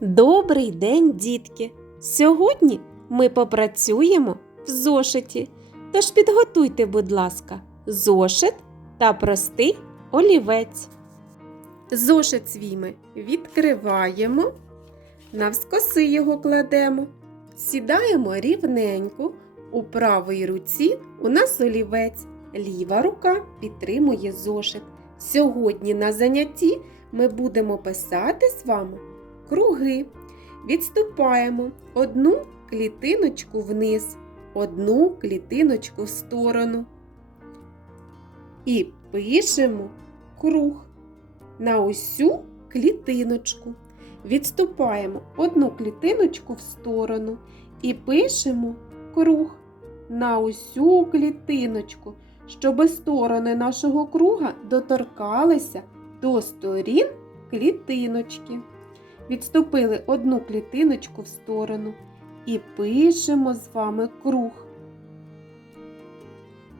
Добрий день, дітки! Сьогодні ми попрацюємо в зошиті. Тож підготуйте, будь ласка, зошит та простий олівець. Зошит свій ми відкриваємо, навскоси його кладемо, сідаємо рівненько. У правій руці у нас олівець, ліва рука підтримує зошит. Сьогодні на занятті ми будемо писати з вами круги. Відступаємо одну клітиночку вниз, одну клітиночку в сторону. І пишемо круг на усю клітиночку. Відступаємо одну клітиночку в сторону і пишемо круг на усю клітиночку, щоб сторони нашого круга доторкалися до сторін клітиночки. Відступили одну клітиночку в сторону і пишемо з вами круг.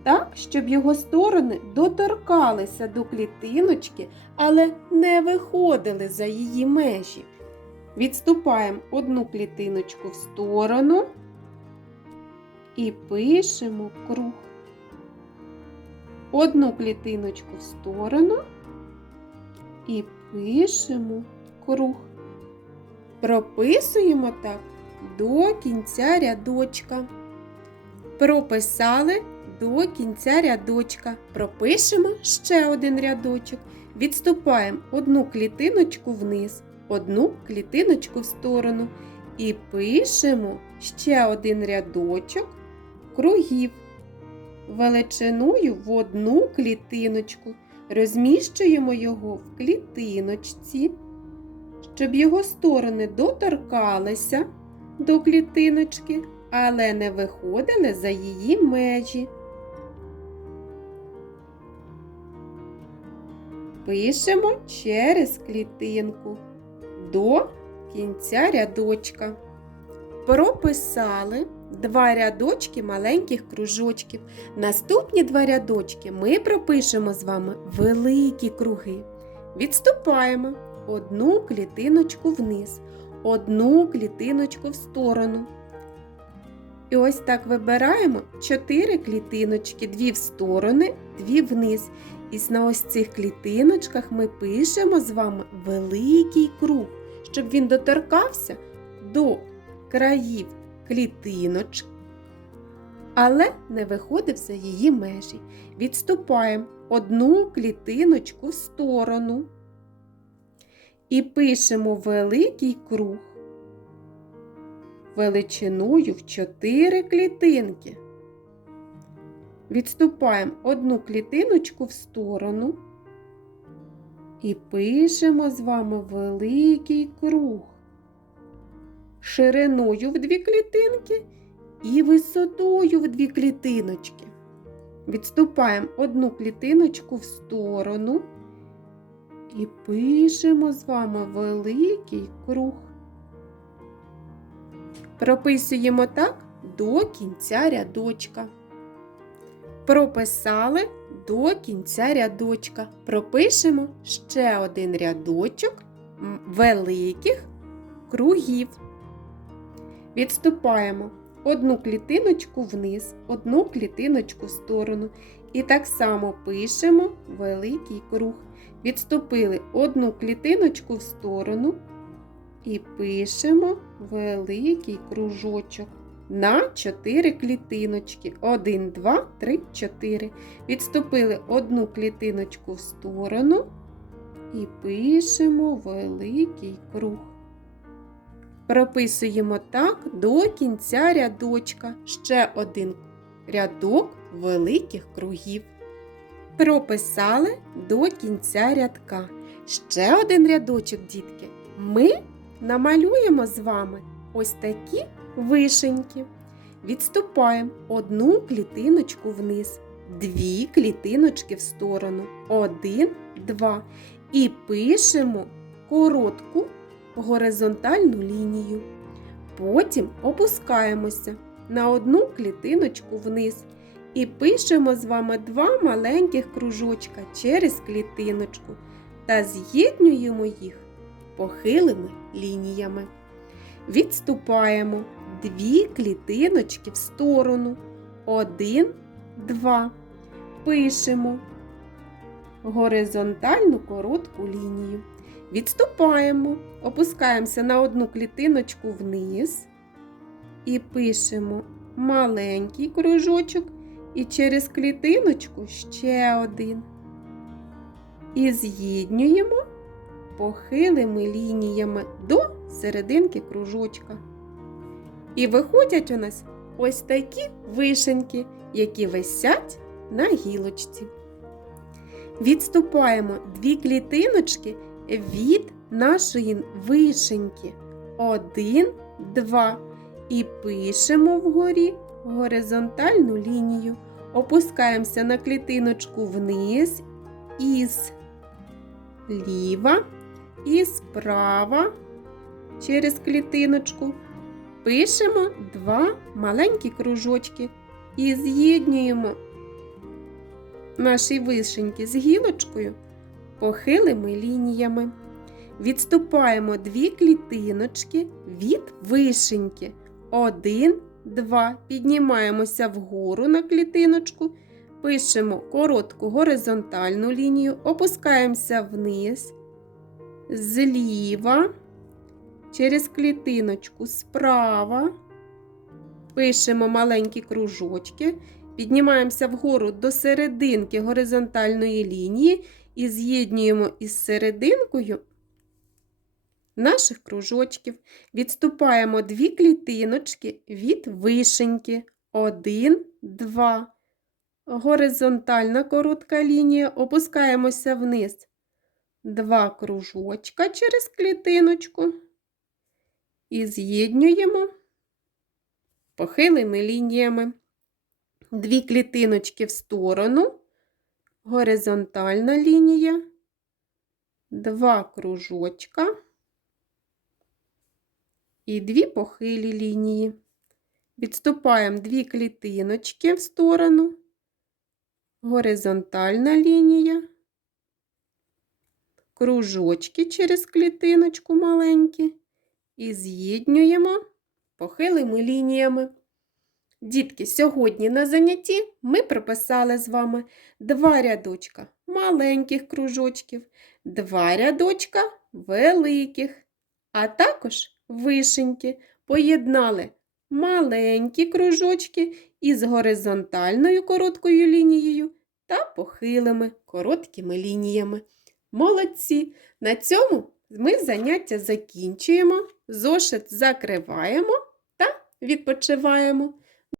Так, щоб його сторони доторкалися до клітиночки, але не виходили за її межі. Відступаємо одну клітиночку в сторону і пишемо круг. Одну клітиночку в сторону і пишемо круг. Прописуємо так до кінця рядочка. Прописали до кінця рядочка. Пропишемо ще один рядочок. Відступаємо одну клітиночку вниз, одну клітиночку в сторону. І пишемо ще один рядочок кругів величиною в одну клітиночку. Розміщуємо його в клітиночці щоб його сторони доторкалися до клітиночки, але не виходили за її межі. Пишемо через клітинку до кінця рядочка. Прописали два рядочки маленьких кружочків. Наступні два рядочки ми пропишемо з вами великі круги. Відступаємо одну клітиночку вниз, одну клітиночку в сторону. І ось так вибираємо 4 клітиночки, дві в сторони, дві вниз. І на ось цих клітиночках ми пишемо з вами великий круг, щоб він доторкався до країв клітиночок, але не виходив за її межі. Відступаємо одну клітиночку в сторону і пишемо великий круг величиною в 4 клітинки. Відступаємо одну клітиночку в сторону і пишемо з вами великий круг шириною в дві клітинки і висотою в дві клітиночки. Відступаємо одну клітиночку в сторону і пишемо з вами великий круг. Прописуємо так до кінця рядочка. Прописали до кінця рядочка. Пропишемо ще один рядочок великих кругів. Відступаємо одну клітиночку вниз, одну клітиночку в сторону. І так само пишемо великий круг. Відступили одну клітиночку в сторону і пишемо великий кружочок на 4 клітиночки. 1, 2, 3, 4. Відступили одну клітиночку в сторону і пишемо великий круг. Прописуємо так до кінця рядочка. Ще один рядок великих кругів. Прописали до кінця рядка. Ще один рядочок, дітки. Ми намалюємо з вами ось такі вишеньки. Відступаємо одну клітиночку вниз, дві клітиночки в сторону. Один, два. І пишемо коротку горизонтальну лінію. Потім опускаємося на одну клітиночку вниз і пишемо з вами два маленьких кружочка через клітиночку та з'єднуємо їх похилими лініями. Відступаємо дві клітиночки в сторону. Один, два. Пишемо горизонтальну коротку лінію. Відступаємо, опускаємося на одну клітиночку вниз і пишемо маленький кружочок і через клітиночку ще один. І з'єднюємо похилими лініями до серединки кружочка. І виходять у нас ось такі вишеньки, які висять на гілочці. Відступаємо дві клітиночки від нашої вишеньки. Один, два. І пишемо вгорі горизонтальну лінію. Опускаємося на клітиночку вниз і зліва, і справа через клітиночку. Пишемо два маленькі кружочки і з'єднуємо наші вишеньки з гілочкою похилими лініями. Відступаємо дві клітиночки від вишеньки. Один, два. Піднімаємося вгору на клітиночку, пишемо коротку горизонтальну лінію, опускаємося вниз, зліва, через клітиночку справа. Пишемо маленькі кружочки, піднімаємося вгору до серединки горизонтальної лінії і з'єднуємо із серединкою наших кружочків. Відступаємо дві клітиночки від вишеньки. Один, два. Горизонтальна коротка лінія. Опускаємося вниз. Два кружочка через клітиночку. І з'єднуємо похилими лініями. Дві клітиночки в сторону. Горизонтальна лінія. Два кружочка і дві похилі лінії. Відступаємо дві клітиночки в сторону, горизонтальна лінія, кружочки через клітиночку маленькі і з'єднуємо похилими лініями. Дітки, сьогодні на занятті ми прописали з вами два рядочка маленьких кружочків, два рядочка великих, а також вишеньки поєднали маленькі кружочки із горизонтальною короткою лінією та похилими короткими лініями. Молодці! На цьому ми заняття закінчуємо, зошит закриваємо та відпочиваємо.